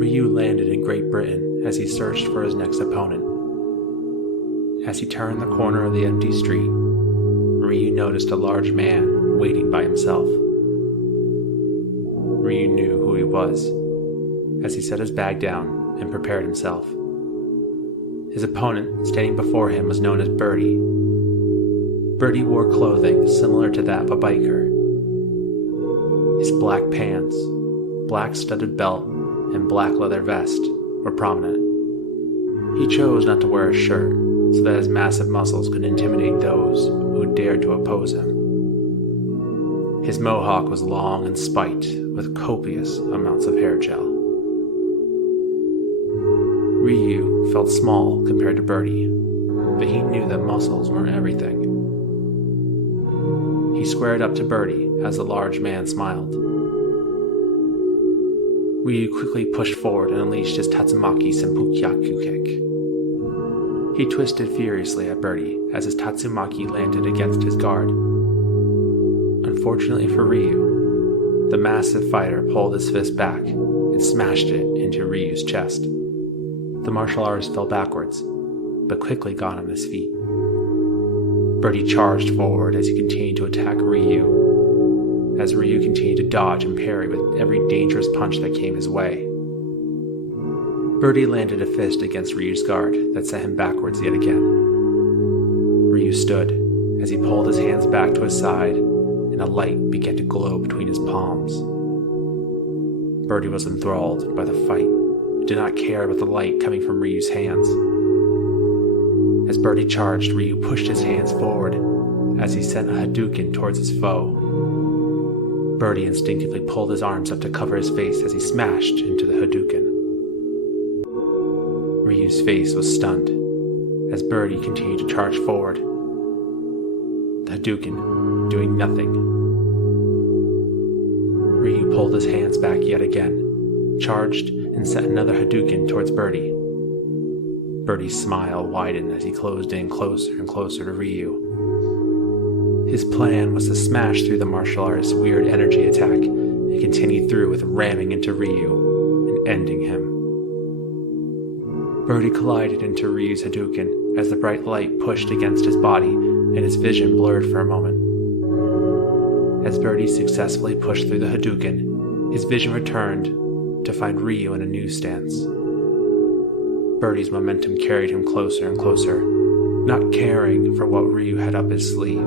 Ryu landed in Great Britain as he searched for his next opponent. As he turned the corner of the empty street, Ryu noticed a large man waiting by himself. Ryu knew who he was, as he set his bag down and prepared himself. His opponent, standing before him, was known as Birdie. Birdie wore clothing similar to that of a biker. His black pants, black studded belt, and black leather vest were prominent. He chose not to wear a shirt so that his massive muscles could intimidate those who dared to oppose him. His mohawk was long and spiked with copious amounts of hair gel. Ryu felt small compared to Birdie, but he knew that muscles weren't everything. He squared up to Birdie as the large man smiled. Ryu quickly pushed forward and unleashed his Tatsumaki Senpukyaku kick. He twisted furiously at Birdie as his Tatsumaki landed against his guard. Unfortunately for Ryu, the massive fighter pulled his fist back and smashed it into Ryu's chest. The martial artist fell backwards, but quickly got on his feet. Birdie charged forward as he continued to attack Ryu, as Ryu continued to dodge and parry with every dangerous punch that came his way. Birdie landed a fist against Ryu's guard that sent him backwards yet again. Ryu stood as he pulled his hands back to his side, and a light began to glow between his palms. Birdie was enthralled by the fight, but did not care about the light coming from Ryu's hands. As Birdie charged, Ryu pushed his hands forward as he sent a Hadouken towards his foe. Birdie instinctively pulled his arms up to cover his face as he smashed into the Hadouken. Ryu's face was stunned as Birdie continued to charge forward, the Hadouken doing nothing. Ryu pulled his hands back yet again, charged, and sent another Hadouken towards Birdie. Birdie's smile widened as he closed in closer and closer to Ryu. His plan was to smash through the martial artist's weird energy attack and continue through with ramming into Ryu and ending him. Birdie collided into Ryu's Hadouken as the bright light pushed against his body and his vision blurred for a moment. As Birdie successfully pushed through the Hadouken, his vision returned to find Ryu in a new stance. Birdie's momentum carried him closer and closer, not caring for what Ryu had up his sleeve.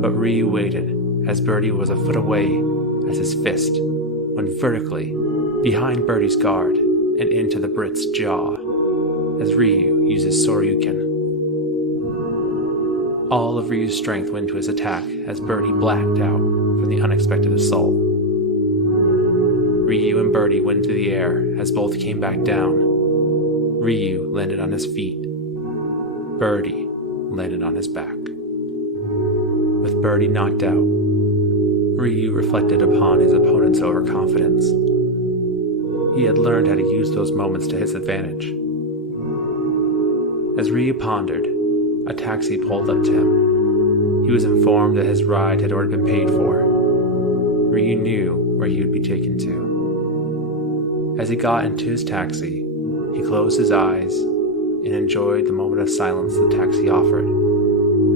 But Ryu waited as Birdie was a foot away as his fist went vertically behind Birdie's guard and into the Brit's jaw as Ryu used his Soryuken. All of Ryu's strength went to his attack as Birdie blacked out from the unexpected assault. Ryu and Birdie went into the air as both came back down. Ryu landed on his feet. Birdie landed on his back. With Birdie knocked out, Ryu reflected upon his opponent's overconfidence. He had learned how to use those moments to his advantage. As Ryu pondered, a taxi pulled up to him. He was informed that his ride had already been paid for. Ryu knew where he would be taken to. As he got into his taxi, he closed his eyes and enjoyed the moment of silence the taxi offered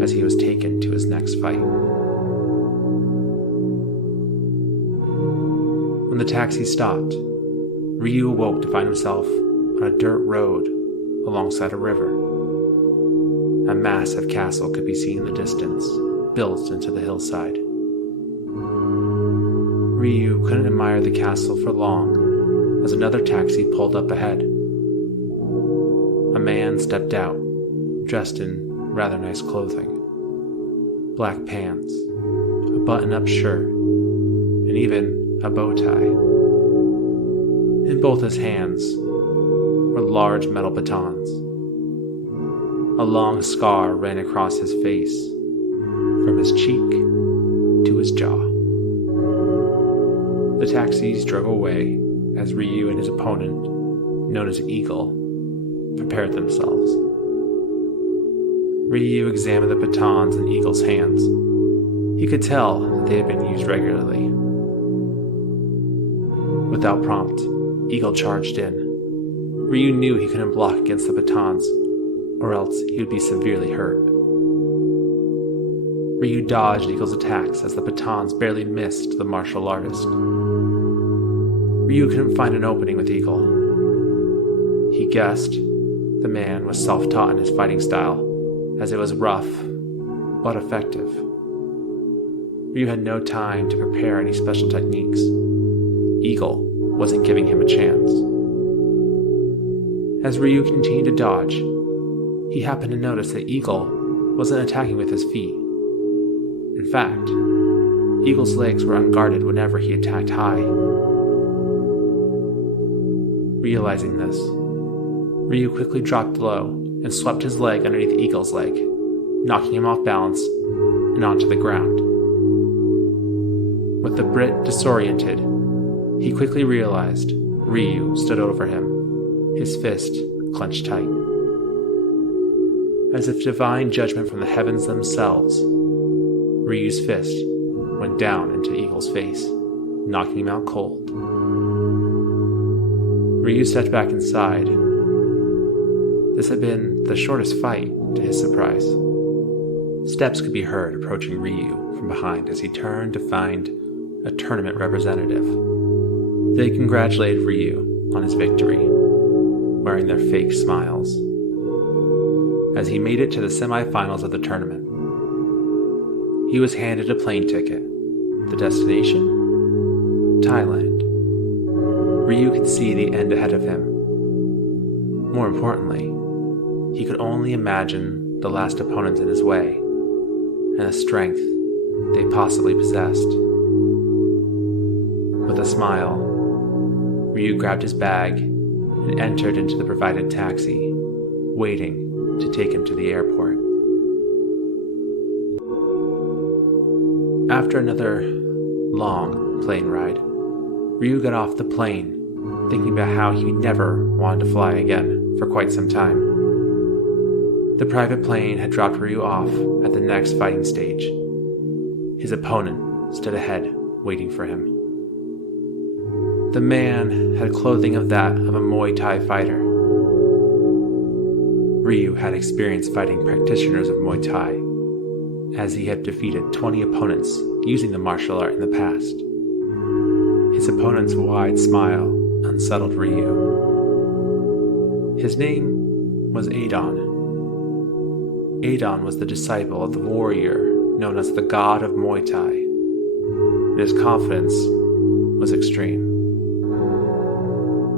as he was taken to his next fight. When the taxi stopped, Ryu awoke to find himself on a dirt road alongside a river. A massive castle could be seen in the distance, built into the hillside. Ryu couldn't admire the castle for long as another taxi pulled up ahead. A man stepped out, dressed in rather nice clothing. Black pants, a button-up shirt, and even a bow tie. In both his hands were large metal batons. A long scar ran across his face, from his cheek to his jaw. The taxis drove away as Ryu and his opponent, known as Eagle, prepared themselves. Ryu examined the batons in Eagle's hands. He could tell that they had been used regularly. Without prompt, Eagle charged in. Ryu knew he couldn't block against the batons, or else he would be severely hurt. Ryu dodged Eagle's attacks as the batons barely missed the martial artist. Ryu couldn't find an opening with Eagle. He guessed the man was self-taught in his fighting style, as it was rough but effective. Ryu had no time to prepare any special techniques. Eagle wasn't giving him a chance. As Ryu continued to dodge, he happened to notice that Eagle wasn't attacking with his feet. In fact, Eagle's legs were unguarded whenever he attacked high. Realizing this, Ryu quickly dropped low and swept his leg underneath Eagle's leg, knocking him off balance and onto the ground. With the Brit disoriented, he quickly realized Ryu stood over him, his fist clenched tight. As if divine judgment from the heavens themselves, Ryu's fist went down into Eagle's face, knocking him out cold. Ryu stepped back inside. This had been the shortest fight, to his surprise. Steps could be heard approaching Ryu from behind as he turned to find a tournament representative. They congratulated Ryu on his victory, wearing their fake smiles. As he made it to the semifinals of the tournament, he was handed a plane ticket. The destination? Thailand. Ryu could see the end ahead of him. More importantly, he could only imagine the last opponents in his way and the strength they possibly possessed. With a smile, Ryu grabbed his bag and entered into the provided taxi, waiting to take him to the airport. After another long plane ride, Ryu got off the plane, thinking about how he never wanted to fly again for quite some time. The private plane had dropped Ryu off at the next fighting stage. His opponent stood ahead, waiting for him. The man had clothing of that of a Muay Thai fighter. Ryu had experience fighting practitioners of Muay Thai, as he had defeated 20 opponents using the martial art in the past. His opponent's wide smile unsettled Ryu. His name was Adon. Adon was the disciple of the warrior known as the God of Muay Thai, and his confidence was extreme.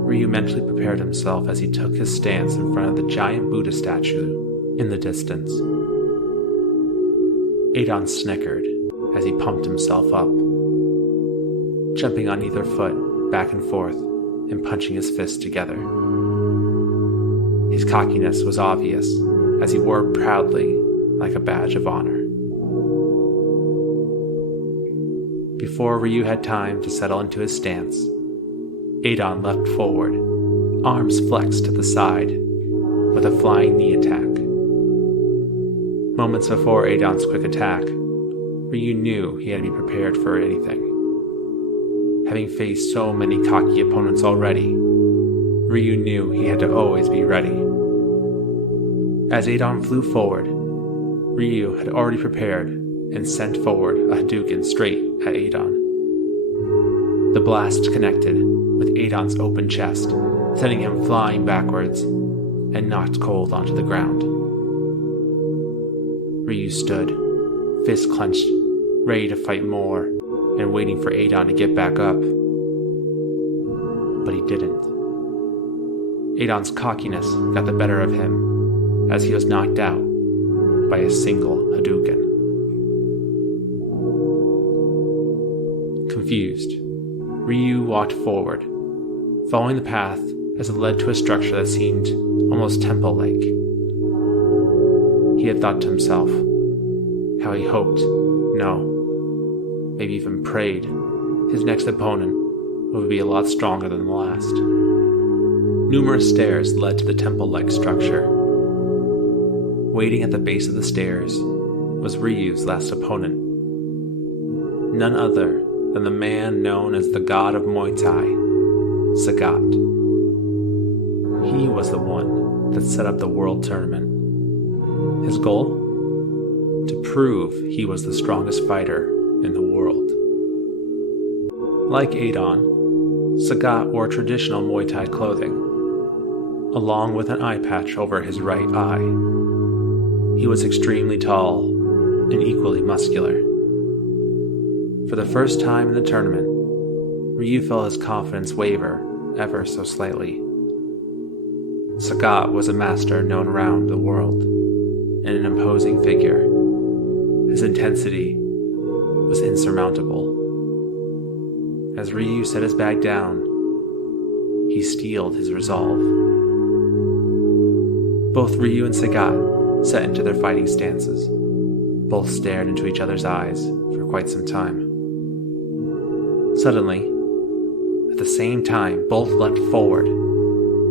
Ryu mentally prepared himself as he took his stance in front of the giant Buddha statue in the distance. Adon snickered as he pumped himself up, jumping on either foot back and forth and punching his fists together. His cockiness was obvious as he wore it proudly like a badge of honor. Before Ryu had time to settle into his stance, Adon leapt forward, arms flexed to the side, with a flying knee attack. Moments before Adon's quick attack, Ryu knew he had to be prepared for anything. Having faced so many cocky opponents already, Ryu knew he had to always be ready. As Adon flew forward, Ryu had already prepared and sent forward a Hadouken straight at Adon. The blast connected with Adon's open chest, sending him flying backwards and knocked cold onto the ground. Ryu stood, fists clenched, ready to fight more and waiting for Adon to get back up. But he didn't. Adon's cockiness got the better of him as he was knocked out by a single Hadouken. Confused, Ryu walked forward, following the path as it led to a structure that seemed almost temple-like. He had thought to himself how he hoped, no, maybe even prayed, his next opponent would be a lot stronger than the last. Numerous stairs led to the temple-like structure. Waiting at the base of the stairs was Ryu's last opponent, none other than the man known as the God of Muay Thai, Sagat. He was the one that set up the world tournament. His goal? To prove he was the strongest fighter in the world. Like Adon, Sagat wore traditional Muay Thai clothing, along with an eye patch over his right eye. He was extremely tall and equally muscular. For the first time in the tournament, Ryu felt his confidence waver ever so slightly. Sagat was a master known around the world, and an imposing figure. His intensity was insurmountable. As Ryu set his bag down, he steeled his resolve. Both Ryu and Sagat set into their fighting stances. Both stared into each other's eyes for quite some time. Suddenly, at the same time, both leapt forward,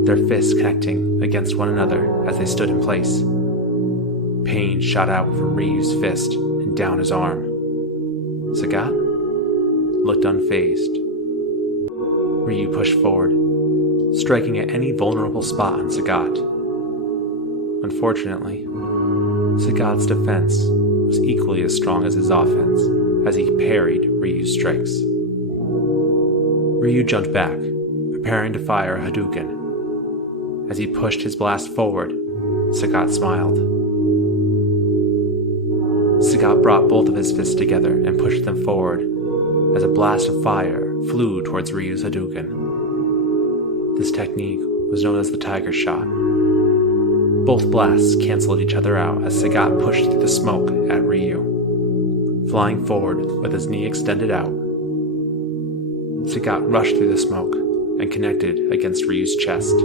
their fists connecting against one another as they stood in place. Pain shot out from Ryu's fist and down his arm. Sagat looked unfazed. Ryu pushed forward, striking at any vulnerable spot on Sagat. Unfortunately, Sagat's defense was equally as strong as his offense as he parried Ryu's strikes. Ryu jumped back, preparing to fire a Hadouken. As he pushed his blast forward, Sagat smiled. Sagat brought both of his fists together and pushed them forward as a blast of fire flew towards Ryu's Hadouken. This technique was known as the Tiger Shot. Both blasts canceled each other out as Sagat pushed through the smoke at Ryu. Flying forward with his knee extended out, Sagat rushed through the smoke and connected against Ryu's chest.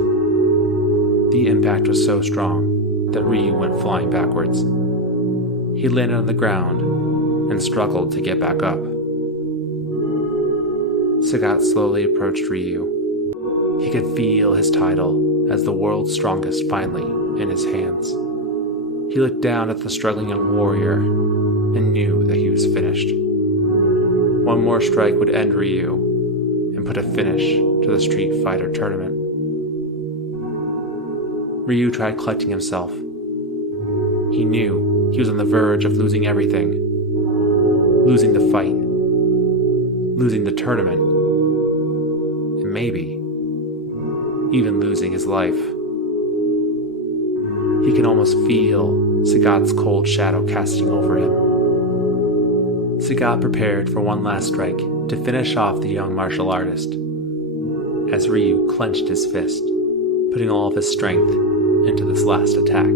The impact was so strong that Ryu went flying backwards. He landed on the ground and struggled to get back up. Sagat slowly approached Ryu. He could feel his title as the world's strongest finally in his hands. He looked down at the struggling young warrior and knew that he was finished. One more strike would end Ryu and put a finish to the Street Fighter tournament. Ryu tried collecting himself. He knew he was on the verge of losing everything. Losing the fight. Losing the tournament. And maybe even losing his life. He can almost feel Sagat's cold shadow casting over him. Sagat prepared for one last strike to finish off the young martial artist, as Ryu clenched his fist, putting all of his strength into this last attack.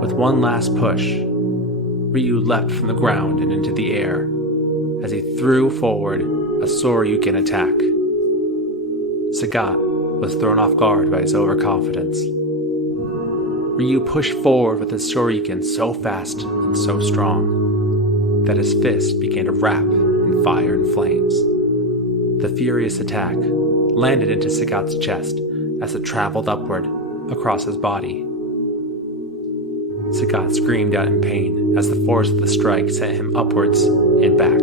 With one last push, Ryu leapt from the ground and into the air as he threw forward a Soryuken attack. Sagat was thrown off guard by his overconfidence. Ryu pushed forward with his Soryuken so fast and so strong that his fist began to wrap in fire and flames. The furious attack landed into Sagat's chest as it traveled upward across his body. Sagat screamed out in pain as the force of the strike sent him upwards and back.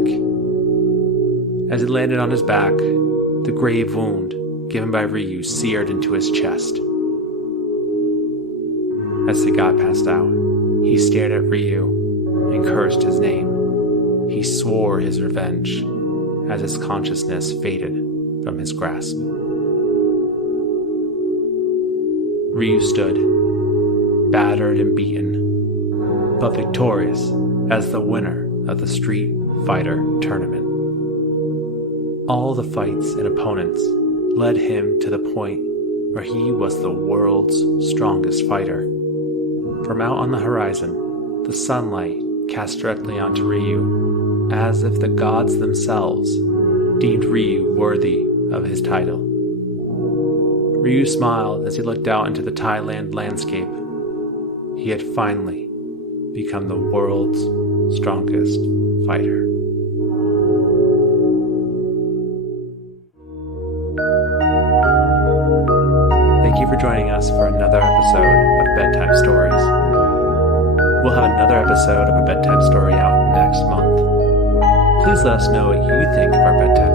As he landed on his back, the grave wound given by Ryu seared into his chest. As Sagat passed out, he stared at Ryu and cursed his name. He swore his revenge as his consciousness faded from his grasp. Ryu stood, battered and beaten, but victorious as the winner of the Street Fighter tournament. All the fights and opponents led him to the point where he was the world's strongest fighter. From out on the horizon, the sunlight cast directly onto Ryu, as if the gods themselves deemed Ryu worthy of his title. Ryu smiled as he looked out into the Thailand landscape. He had finally become the world's strongest fighter. Thank you for joining us for another episode of Bedtime Stories. We'll have another episode of a bedtime story out next month. Please let us know what you think of our bedtime